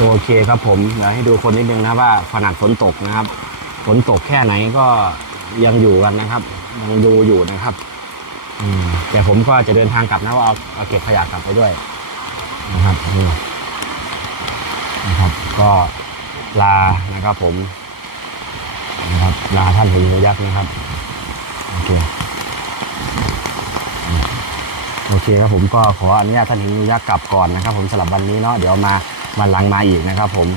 โอเคครับผมเดี๋ยวให้ดูคนนิดนึงนะว่าขนาดฝนตกนะครับ ฝนตกแค่ไหนก็ยังอยู่กันนะครับยังดูอยู่นะครับ อืมแต่ผมก็จะเดินทางกลับนะว่าเอาเอาเก็บขยะกลับไปด้วย นะครับนี่นะครับ ก็ลานะครับ ผมนะครับลาท่านหินงูยักษ์นะครับโอเคโอเคครับผมก็ขออนุญาตท่านหินงูยักษ์กลับก่อนนะครับ ผมสำหรับวันนี้เนาะเดี๋ยวมา วันหลังมาอีกนะครับผม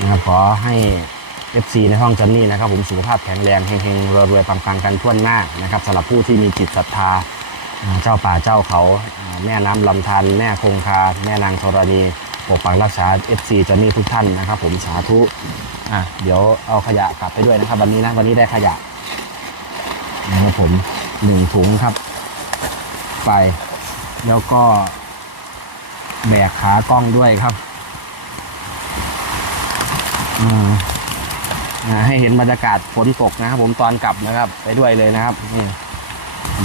นะครับขอให้ FC ในห้องจำนี่นะครับ ผมสุขภาพแข็งแรงเฮงๆรวยๆปังๆกันทั่วหน้านะครับสำหรับผู้ที่มีจิตศรัทธาเจ้าป่าเจ้าเขา แม่น้ำลำธารแม่คงคา แม่นางธรณีปกปักรักษา FC จะมีทุกท่านนะครับ ผมสาธุอะเดี๋ยวเอาขยะกลับไปด้วยนะครับ วันนี้นะวันนี้ได้ขยะนะครับผมหนึ่งถุงครับ ไป แล้วก็แบกขากล้องด้วยครับ ให้เห็นบรรยากาศฝนตกนะครับผมตอนกลับนะครับ ไปด้วยเลยนะครับนี่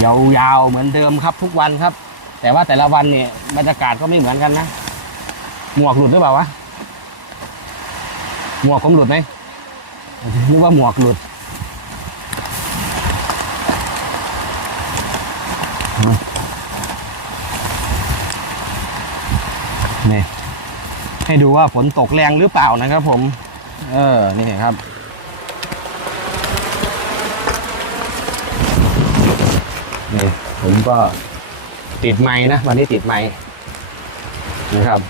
ยาวๆเหมือนเดิมครับทุกวันครับ แต่ว่าแต่ละวันเนี่ยบรรยากาศก็ไม่เหมือนกันนะหมวกหลุดหรือเปล่าวะหมวกผมหลุดไหมนึกว่าหมวกหลุดนี่ให้ดูว่าฝนตกแรงหรือเปล่านะครับผม เออ นี่ครับ นี่ผมก็ติดไม้นะ วันนี้ติดไม้นะครับ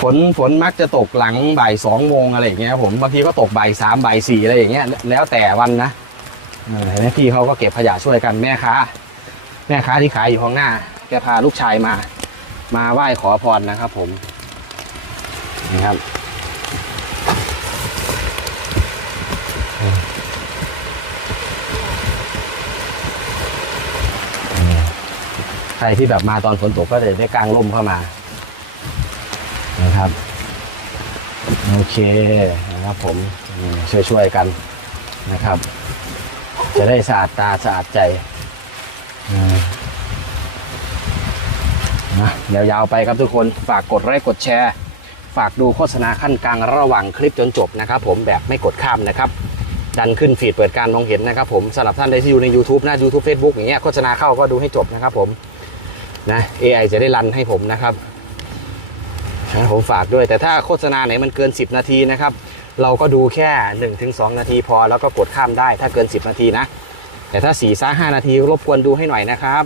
ฝนฝนมักจะตกหลังบ่ายสองโมงอะไรอย่างเงี้ยผมบางทีก็ตกบ่ายสามบ่ายสี่อะไรอย่างเงี้ย แล้วแต่วันนะเห็นไหมพี่เขาก็เก็บขยะช่วยกันแม่ค้าแม่ค้าที่ขายอยู่ข้างหน้า แกพาลูกชายมา มาไหว้ขอพรนะครับผมนี่ครับ ใครที่แบบมาตอนฝนตกก็จะได้กางร่มเข้ามา นะครับ โอเคนะครับผมช่วยๆกันนะครับ จะได้สะอาดตาสะอาดใจนะยาวๆไปครับทุกคนฝากกดไลค์กดแชร์ ฝากดูโฆษณาขั้นกลางระหว่างคลิปจนจบนะครับ ผมแบบไม่กดข้ามนะครับ ดันขึ้นฟีดเปิดการมองเห็นนะครับผมสำหรับท่านใดที่อยู่ใน YouTube น้า YouTube Facebook อย่างเงี้ยโฆษณาเข้าก็ดูให้จบนะครับผมนะ AI จะได้รันให้ผมนะครับนะผมฝากด้วย แต่ถ้าโฆษณาไหนมันเกิน 10 นาทีนะครับ เราก็ดูแค่ 1-2 นาทีพอแล้วก็กดข้ามได้ถ้าเกิน 10 นาทีนะ แต่ถ้า4ซ่า5นาทีรบกวนดูให้หน่อยนะครับ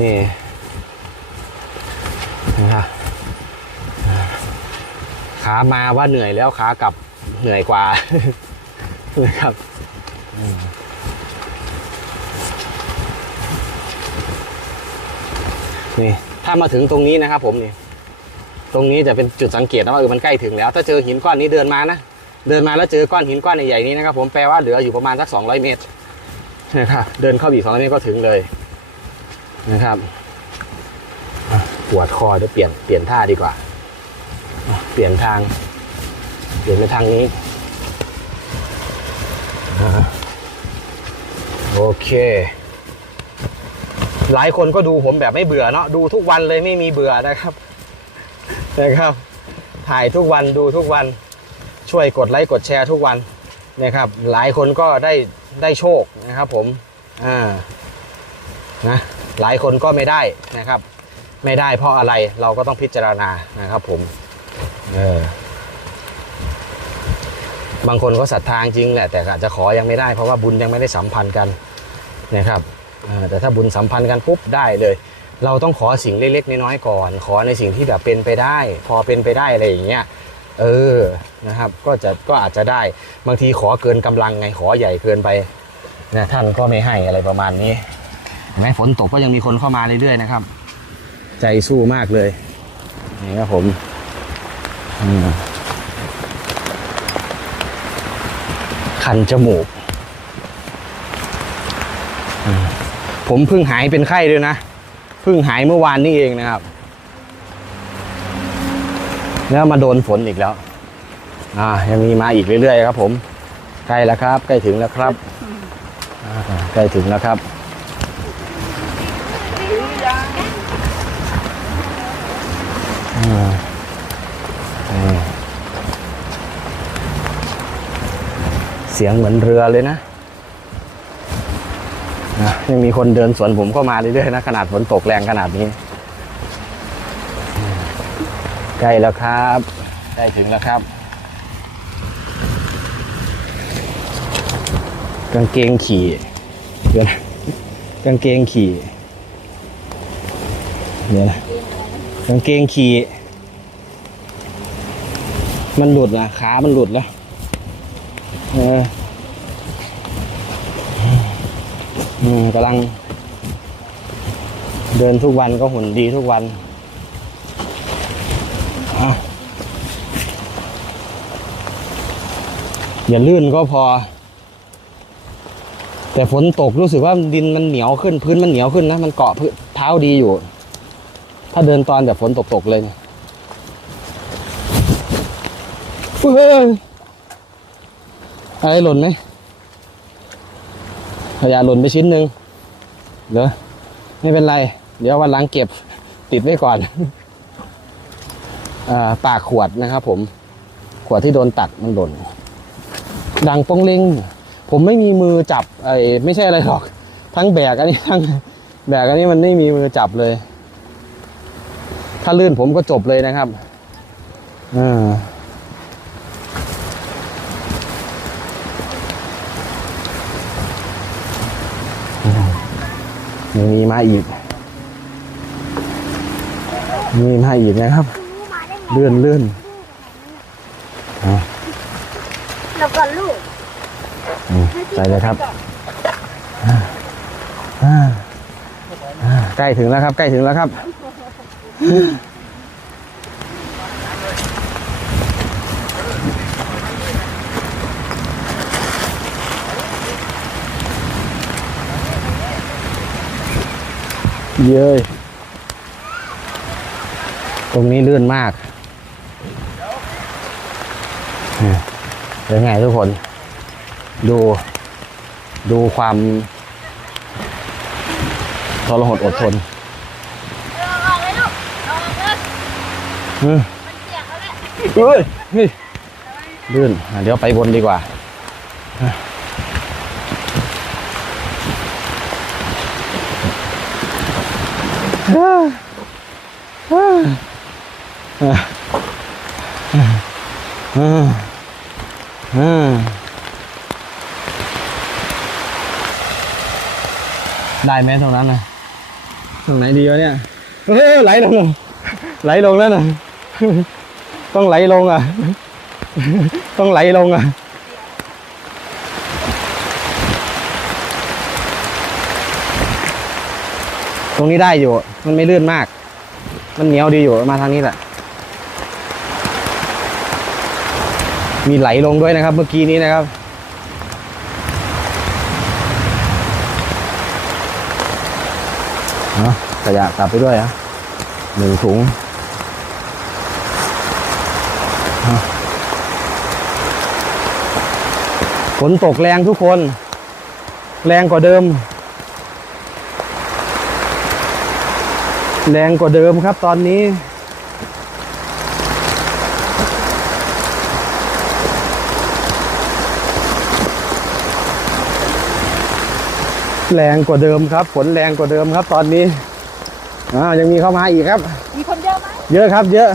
นี่นะครับขามาว่าเหนื่อยแล้วขากลับเหนื่อยกว่า นะครับนี่ถ้ามาถึงตรงนี้นะครับ ผมนี่ตรงนี้จะเป็นจุดสังเกตนะว่าเออมันใกล้ถึงแล้ว ถ้าเจอหินก้อนนี้เดินมานะเดินมาแล้วเจอก้อนหินก้อนใหญ่ๆนี้นะครับ ผมแปลว่าเหลืออยู่ประมาณสัก200 เมตรนะครับเดินเข้าอีก200เมตรก็ถึงเลยนะครับปวดคอเดี๋ยวเปลี่ยนเปลี่ยนท่าดีกว่า เปลี่ยนทาง เปลี่ยนไปทางนี้ โอเค หลายคนก็ดูผมแบบไม่เบื่อเนาะดูทุกวันเลยไม่มีเบื่อนะครับนะครับ ถ่ายทุกวันดูทุกวันช่วยกดไลค์กดแชร์ทุกวันนะครับ หลายคนก็ได้ได้โชคนะครับผมอ่านะหลายคนก็ไม่ได้นะครับ ไม่ได้เพราะอะไรเราก็ต้องพิจารณานะครับผมเออ บางคนก็ศรัทธาจริงแหละแต่อาจจะขอยังไม่ได้เพราะว่าบุญยังไม่ได้สัมพันธ์กันนะครับแต่ถ้าบุญสัมพันธ์กันปุ๊บได้เลย เราต้องขอสิ่งเล็กๆน้อยๆก่อน ขอในสิ่งที่แบบเป็นไปได้ พอเป็นไปได้อะไรอย่างเงี้ยเออนะครับก็จะก็อาจจะได้บางทีขอเกินกำลังไงขอใหญ่เกินไปนะท่านก็ไม่ให้อะไรประมาณนี้เห็นไหมฝนตกก็ยังมีคนเข้ามาเรื่อยๆนะครับ ใจสู้มากเลยนี่ครับผมอืม คันจมูก ผมเพิ่งหายเป็นไข้ด้วยนะ เพิ่งหายเมื่อวานนี้เองนะครับ แล้วมาโดนฝนอีกแล้ว อ่า ยังมีมาอีกเรื่อยๆครับผม ใกล้แล้วครับ ใกล้ถึงแล้วครับ ใกล้ถึงแล้วครับ เสียงเหมือนเรือเลยนะนะยังมีคนเดินสวนผมก็มาเรื่อยๆนะ ขนาดฝนตกแรงขนาดนี้ใกล้แล้วครับใกล้ถึงแล้วครับ กางเกงขี่เดี๋ยวนะกางเกงขี่เดี๋ยวนะกางเกงขี่มันหลุดนะขา มันหลุดแล้ว กำลัง เดินทุกวันก็หุ่นดีทุกวันอย่าลื่นก็พอ แต่ฝนตกรู้สึกว่าดินมันเหนียวขึ้นพื้นมันเหนียวขึ้นนะ มันเกาะพื้นเท้าดีอยู่ ถ้าเดินตอนแบบฝนตกๆเลยเนี่ยเฮ้ย อะไรหล่นไหมขยะหล่นไปชิ้นหนึ่งเดี๋ยวไม่เป็นไร เดี๋ยววันหลังเก็บติดไว้ก่อนอ่าปากขวดนะครับผม ขวดที่โดนตัดมันหล่น ดังป้งเล้งผมไม่มีมือจับไอ้ไม่ใช่อะไรหรอก ทั้งแบกอันนี้ทั้งแบกอันนี้มันไม่มีมือจับเลย ถ้าลื่นผมก็จบเลยนะครับอ่า ยังมีมาอีก มีมาอีกนะครับ เลื่อนเลื่อนอะแล้วก็ลูกอืมไปเลยครับอ่าอ่าอ่าใกล้ถึงแล้วครับ ใกล้ถึงแล้วครับ เย้ยตรงนี้ลื่นมากเนี่ยเป็นไงทุกคน ดู ดูความทรหดอดทนเอาออกเลยลูกเอาออกเลยอืมมันเปียกแล้วแหละเฮ้ยเฮ้ยลื่นอะเดี๋ยวไปบนดีกว่าอะอ่าอ่าอ่าอ่าอ่า ได้ไหมตรงนั้นนะตรงไหนดีวะเนี่ยเฮ้ไหลลงไหลลงแล้วนะต้องไหลลงอะ ต้องไหลลงอะตรงนี้ได้อยู่ มันไม่ลื่นมาก มันเหนียวดีอยู่มาทางนี้แหละ มีไหลลงด้วยนะครับ เมื่อกี้นี้นะครับเนาะขยะกลับไปด้วยอะหนึ่งถุงฝนตกแรงทุกคน แรงกว่าเดิม แรงกว่าเดิมครับตอนนี้ แรงกว่าเดิมครับฝนแรงกว่าเดิมครับตอนนี้อ่ายังมีเข้ามาอีกครับ มีคนเยอะไหมเยอะครับ เยอะ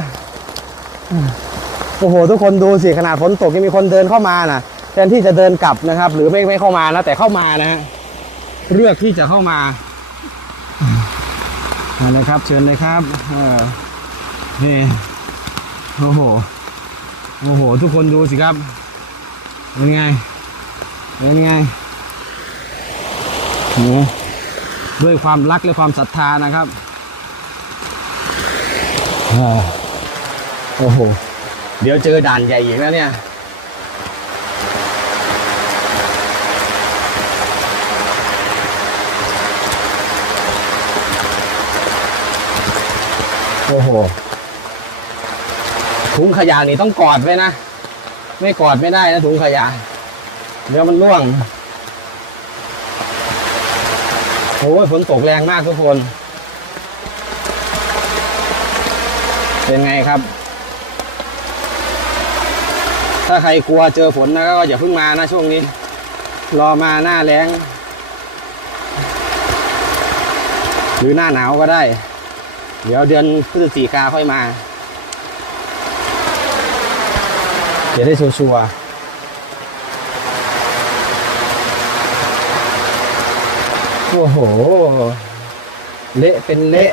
โอ้โห ทุกคนดูสิขนาดฝนตกยังมีคนเดินเข้ามานะแทนที่จะเดินกลับนะครับ หรือไม่ไม่เข้ามานะแต่เข้ามานะฮะเลือกที่จะเข้ามา มาเลยครับ เชิญเลยครับเออนี่โอ้โหโอ้โห ทุกคนดูสิครับเป็นไงเป็นไงโอ้ด้วยความรักและความศรัทธานะครับโอ้โห เดี๋ยวเจอด่านใหญ่อีกแล้วเนี่ย โอ้โหถุงขยะนี่ต้องกอดไว้นะ ไม่กอดไม่ได้นะถุงขยะ เดี๋ยวมันร่วงโอ้ยฝนตกแรงมากทุกคน เป็นไงครับ ถ้าใครกลัวเจอฝนนะก็อย่าเพิ่งมานะช่วงนี้ รอมาหน้าแล้งหรือหน้าหนาวก็ได้ เดี๋ยวเดือนพฤศจิกาค่อยมา เดี๋ยวได้ชัวร์โอ้โห เละเป็นเละ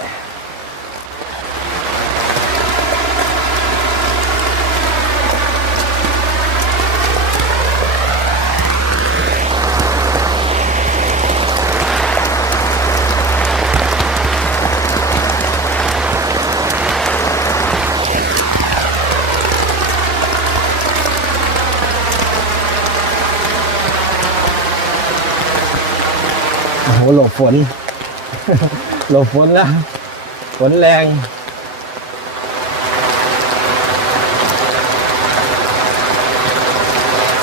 หลบฝน หลบฝนนะฝนแรง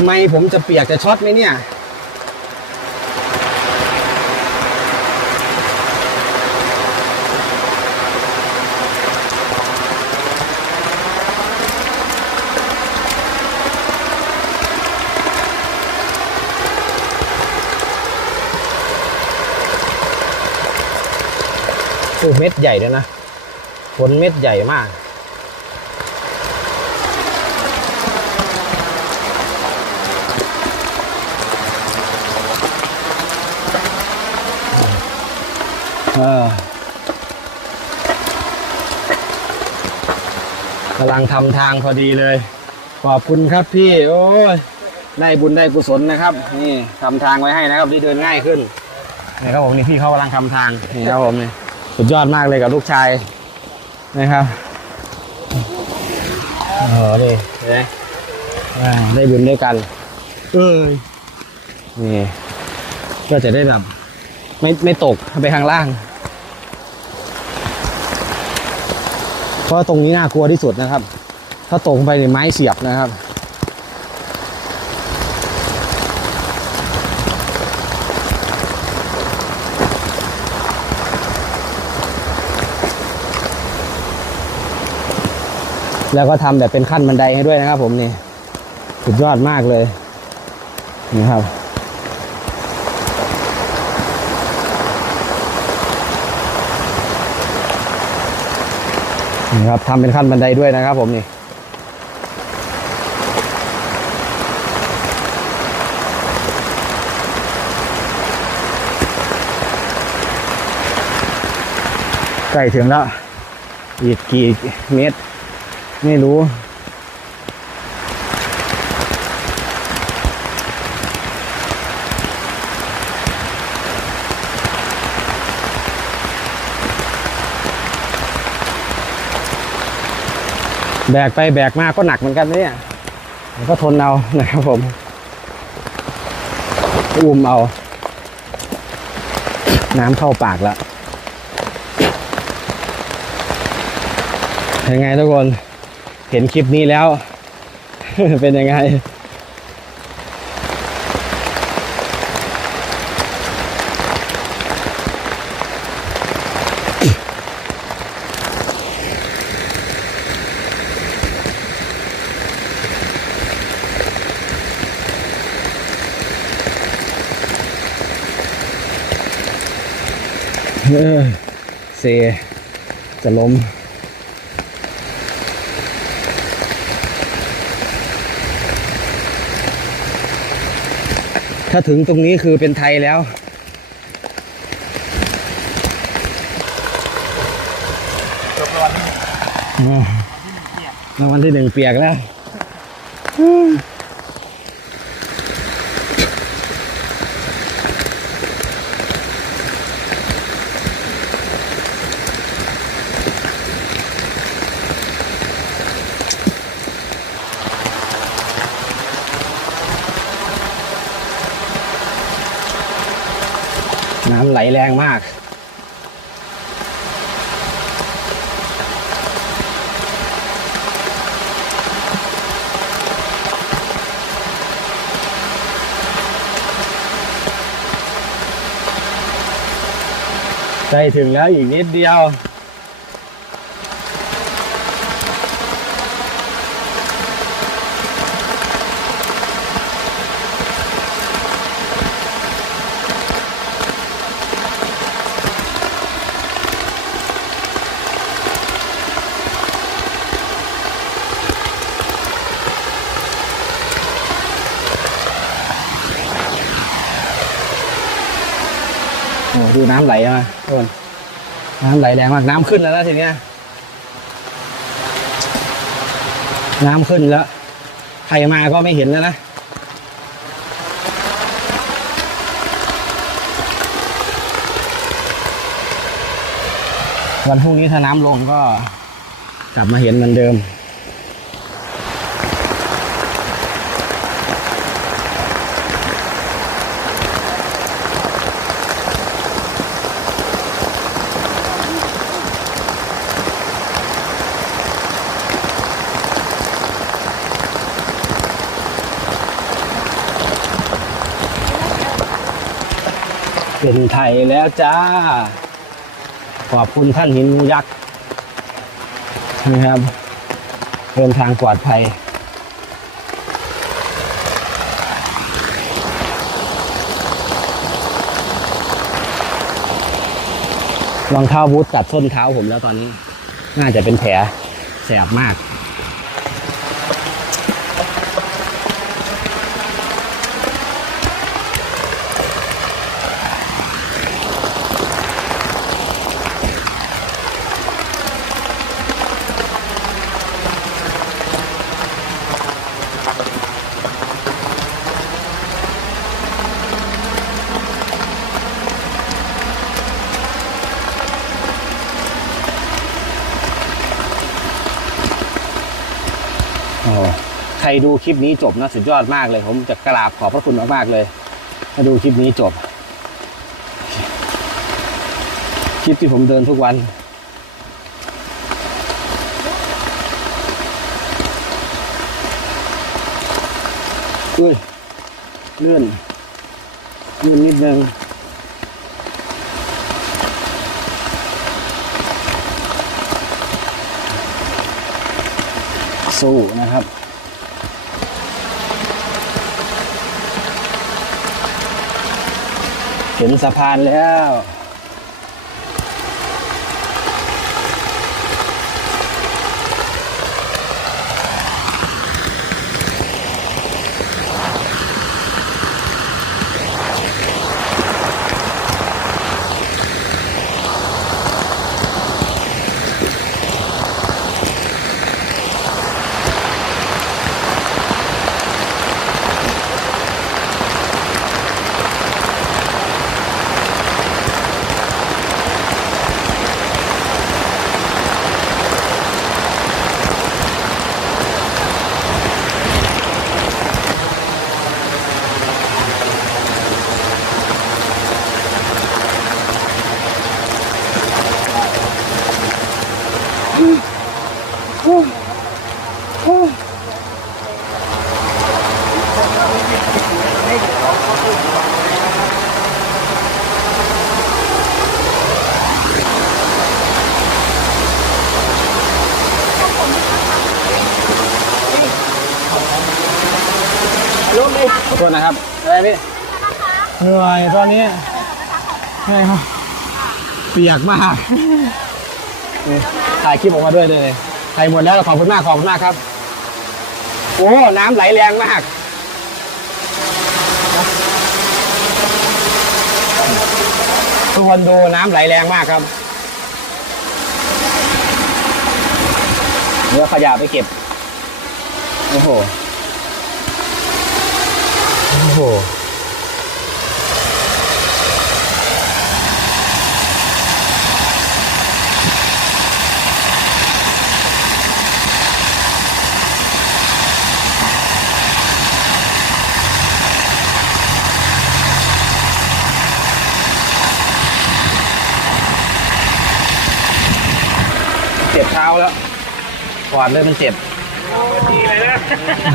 ไม่ผมจะเปียกจะช็อตไหมเนี่ย อ้เม็ดใหญ่ด้วยนะฝนเม็ดใหญ่มากกำลังทำทางพอดีเลย ขอบคุณครับพี่ โอ้ย ได้บุญได้กุศลนะครับ นี่ทำทางไว้ให้นะครับที่เดินง่ายขึ้นนี่ครับผมนี่พี่เขากำลังทำทาง นี่ครับผมนี่ สุดยอดมากเลยกับลูกชายนะครับโอ้โหนี่เห็นไหมอ่าได้บุญด้วยกัน เอ้ยนี่ก็จะได้แบบ ไม่ไม่ตกไปข้างล่าง เพราะว่าตรงนี้น่ากลัวที่สุดนะครับ ถ้าตกลงไปในไม้เสียบนะครับ แล้วก็ทำแบบเป็นขั้นบันไดให้ด้วยนะครับ ผมนี่สุดยอดมากเลยนี่ครับ นี่ครับทำเป็นขั้นบันไดด้วยนะครับผมนี่ใกล้ถึงแล้วอีกกี่เมตร ไม่รู้ แบกไปแบกมาก็หนักเหมือนกันเนี่ยก็ทนเอานะครับผม อุ้มเอา น้ำเข้าปากแล้วยังไงทุกคน เห็นคลิปนี้แล้ว เป็นยังไงเออเซจะล้ม ถ้าถึงตรงนี้คือเป็นไทยแล้วอ่ารางวัลที่หนึ่งเปียกแล้ว แรงมาก ใกล้ถึงแล้วอีกนิดเดียว อ ดู น้ำไหลมาทุกคนน้ำไหลแรงมากน้ำขึ้นแล้วนะทีเนี้ยน้ำขึ้นแล้ว ใครมาก็ไม่เห็นแล้วนะวันพรุ่งนี้ถ้าน้ำลงก็กลับมาเห็นเหมือนเดิม เป็นไทยแล้วจ้า ขอบคุณท่านหินยักษ์นะครับเดินทางปลอดภัยรองเท้าบูทตัดส้นเท้าผมแล้วตอนนี้ น่าจะเป็นแผลแสบมาก โอ้ใครดูคลิปนี้จบนะสุดยอดมากเลย ผมจะกราบขอบพระคุณมากๆเลยถ้าดูคลิปนี้จบ คลิปที่ผมเดินทุกวันอุ้ยเลื่อนเลื่อนนิดนึง สู้นะครับเห็นสะพานแล้ว ขอโทษนะครับ อะไรพี่ เหนื่อยตอนนี้เหนื่อยครับเปียกมากถ่ายคลิปออกมาด้วยเลยถ่ายหมดแล้วขอบคุณมากขอบคุณมากครับ โอ้น้ำไหลแรงมากทุกคนดูน้ำไหลแรงมากครับเนื้อขยะไปเก็บ โอ้โห โอ้โห แล้วปอดเลยมันเจ็บดีเลยนะ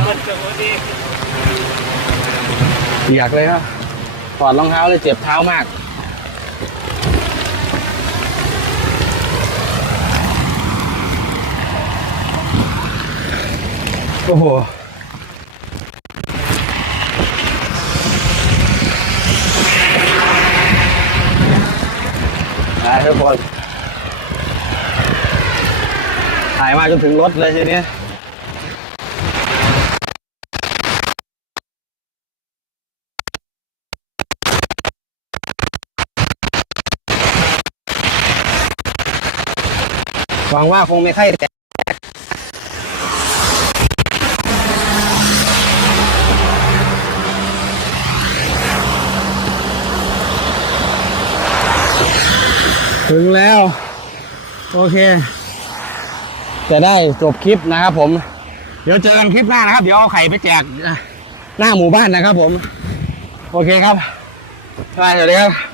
คนสมดีอยากเลยครับถอดรองเท้าเลยเจ็บเท้ามาก โอ้โหได้ทุกคน ถ่ายมาจนถึงรถเลยทีนี้หวังว่าคงไม่ค่อยแตกถึงแล้ว โอเค จะได้จบคลิปนะครับผม เดี๋ยวเจอกันคลิปหน้านะครับ เดี๋ยวเอาไข่ไปแจกหน้าหมู่บ้านนะครับผม โอเคครับไปสวัสดีครับ